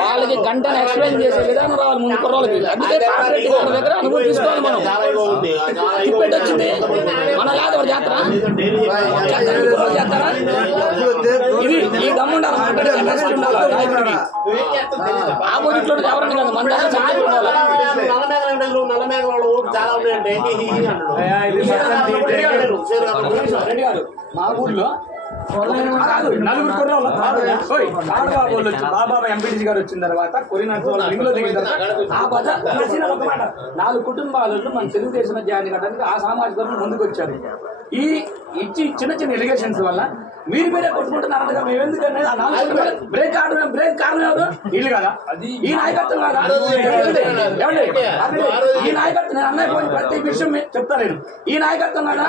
వాళ్ళకి గంటను ఎక్స్ప్లెయిన్ చేసే విధానం రావాలి ముందు కుర్రోళ్ళకి. అందుకే కార్పొరేట్ వాళ్ళ దగ్గర అనుభూతి తీసుకోవాలి మనం. టిప్పెట్ వచ్చింది మన కాదు ఒక జాతర చేస్తారా? ఇది ఈ దమ్ముండాలి ఆపోజిట్ లో ఎవరండి కదా మన మా ఊర్లో నలుగురు కుర్రోళ్ళు బాబా ఎంపీటీసీ గారు వచ్చిన తర్వాత ఆ బజ 4 కుటుంబాలు మన తెలుగుదేశం జాయిన్ కావడానికి ఆ సామాజిక వర్గం ముందుకు వచ్చారు. ఈ ఇచ్చి చిన్న చిన్న ఎలిగేషన్స్ వల్ల మీరే కొట్టుకుంటున్నారు కదా. మేము ఎందుకంటే బ్రేక్ కారణం ఎవరు? వీళ్ళు కదా, ఈ నాయకత్వం కదా. ఈ నాయకత్వం నేను అన్నయ్య పోయి ప్రతి విషయం చెప్తా. నేను ఈ నాయకత్వం కదా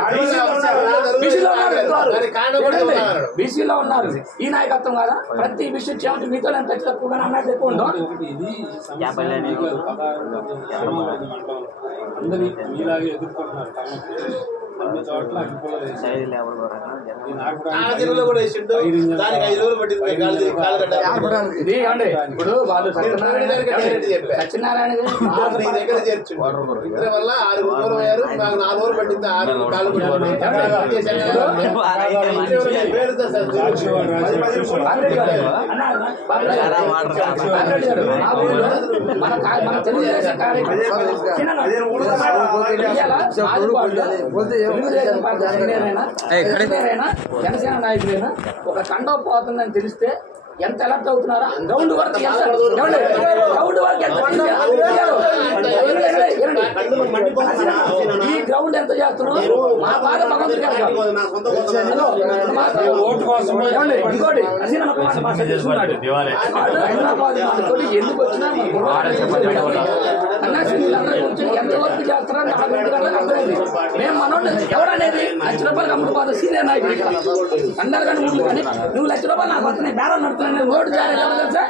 బీసీలో ఉన్నారు. ఈ నాయకత్వం కదా ప్రతి విషయం చేయమంటే మీతో నేను ఖచ్చితంగా తక్కువగా అన్నయ్య ఎక్కువ ఉంటాం. అందరి మీలాగే ఎదుర్కొంటున్నారు. అన్ని చోట్ల ఇప్పుడు వాళ్ళు సత్యనారాయణ వల్ల 6 అయ్యారు. 4 రోజులు పట్టింది. 6 కాళ్ళు మన తెలుగుదేశం జనసేన నాయకులైనా ఒక కండవ పోతుందని తెలిస్తే ఎంత ఎలర్ట్ అవుతున్నారా? గ్రౌండ్ వర్క్ ఈ గ్రౌండ్ ఎంత చేస్తున్నారో మా బాధ భగవంతుడికి ఇంకోటి హైదరాబాద్ ఎందుకు వచ్చినా ఎంత వర్క్ చేస్తారని నాకు అర్థమైంది. మేము మనోళ్ళు ఎవరనేది ₹1,00,000 అమ్ముడుపోతా సీనియర్ నాయకుడు అందరు కానీ ముందు కానీ నువ్వు ₹1,00,000 నాకు వస్తున్నాయి బేరం నడుతున్నాయి ఓటు చేయాలి. ఎవరు తెలుసా?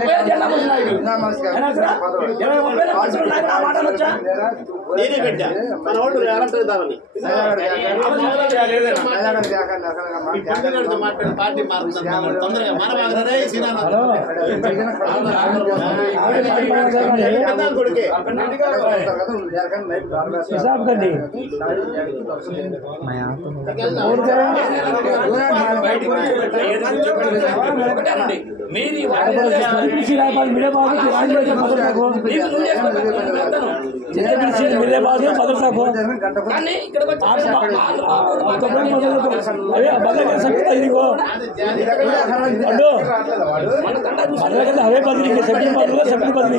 30 జెండా ముందు నాయకుడు 20-30 నాయకుడు ఆ మాటలు వచ్చా నేనే పెట్టా మన ఓటు ఎలక్ట్రిద్దామని పార్టీ మారుతుంది తొందరగా మానవాగరే కొడుకే हवे बदली सब्जी बदल सब्जी बदली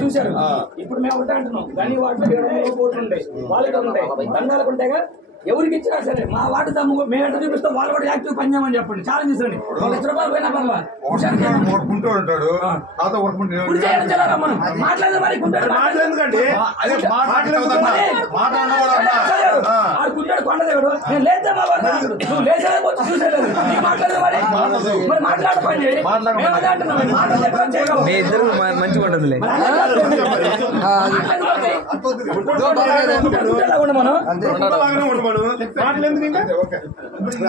చూశారు. ఇప్పుడు మేము ఒకటే అంటున్నాం గని వాటిలో 700 కోట్లు ఉంటాయి వాళ్ళకి ఉంటాయి దండాలకు ఉంటాయిగా ఎవరికి ఇచ్చినా సరే మా వాటి దమ్ము మేము ఎంత చూపిస్తాం వాళ్ళు కూడా యాక్టివ్ పనిచేయమని చెప్పండి. ఛాలెంజ్ చేసండి. ₹1,00,000 పోయినా మాట్లాడదు మరి కుంటాడు కొండ దేవుడు నేను లేదా నువ్వు లేచలేకపోతే చూసేలేదు నీకు మాట్లాడదు మరి మాట్లాడు పని చేయండి. మీ ఇద్దరు మంచిగా ఉంటుందిలే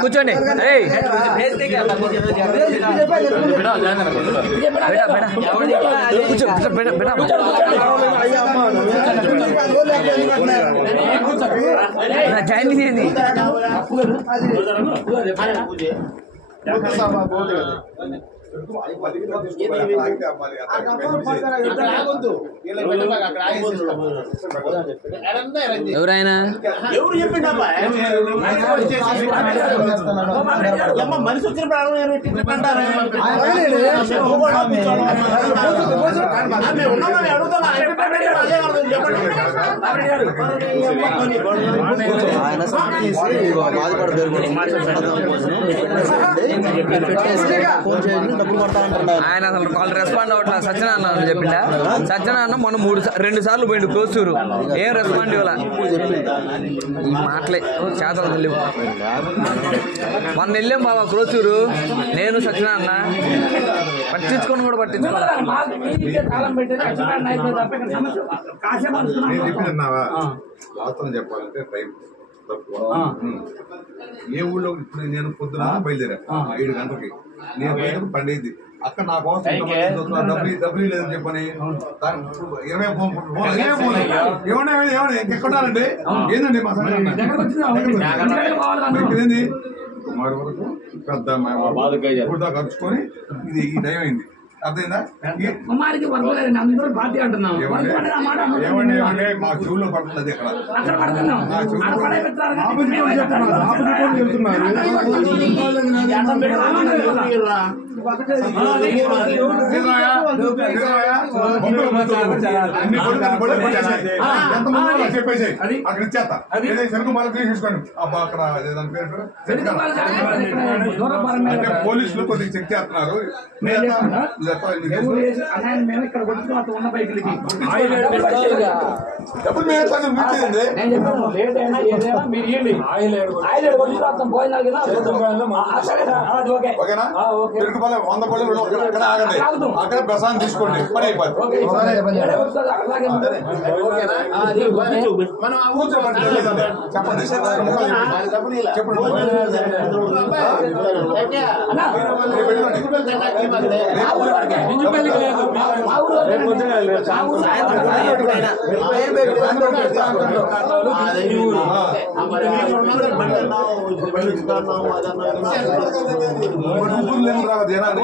కూర్చోండి. జాయిన్ చేయండి. ఎవరైనా ఎవరు చెప్పిండమ్మా మనిషి వచ్చిన ఆయన అసలు వాళ్ళు రెస్పాండ్ అవ్వట్లేదు. సత్యనారాయణ అని చెప్పిండా. సత్యనారాయణ మొన్న 2 సార్లు పోయిండు కోసూరు, ఏం రెస్పాండ్ ఇవ్వాల. ఈ మాటలే చేతలు తెలియవు. మొన్న వెళ్ళాం బాబా కోసూరు, నేను సత్యనారాయణ, పట్టించుకొని కూడా పట్టించుకోవాలి. వాస్తవం చెప్పాలంటే టైం తక్కువ. ఏ ఊళ్ళో ఇప్పుడు నేను పొద్దున బయలుదేరా 7 గంటలకి, నేను బయటకు 12 అయింది. అక్కడ నా కోసం డబ్బులు లేదని చెప్పని 20 ఏమన్నా ఇంకెక్కడాలండి ఏందండి మా ఏంది కుమారు వరకు పెద్ద ఖర్చుకొని ఇది ఈ టైం అయింది. అర్థమైందా? మా చెవుల్లో పడుతుంది చెప్పేసి అక్కడ ఇచ్చేస్తా. చెరుకు మళ్ళీ తీసుకోండి అబ్బా. అక్కడ అంటే పోలీసులు కొద్దిగా చెక్ చేస్తున్నారు. డబ్బులు ఓకేనా? 100 పళ్ళు ఆగండి, అక్కడ ప్రసాదం తీసుకోండి, పని అయిపోతుంది. చెప్పండి జనాన్ని